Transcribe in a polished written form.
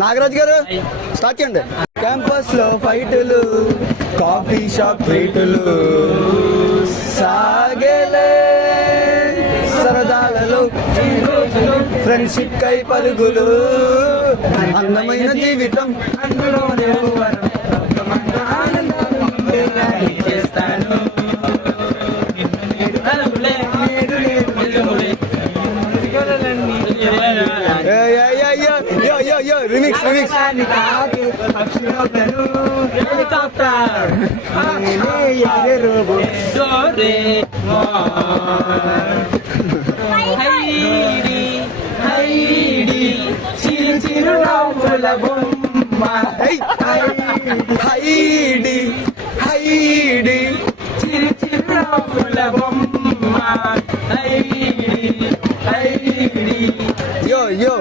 నాగరాజ్ గారు స్టార్ట్ చేయండి. క్యాంపస్ లో ఫైటులు, కాఫీ షాప్ రేటులు, సాగేలే సరదాలలో ఫ్రెండ్షిప్ కై పరుగులు, అందమైన జీవితం అందులోనే చేస్తాను. రిమిక్స్ చిరు నవ్వుల బొమ్మ హైడి హైడి చిరు చిరు నవ్వుల బొమ్మ హైడి హైడి యో యో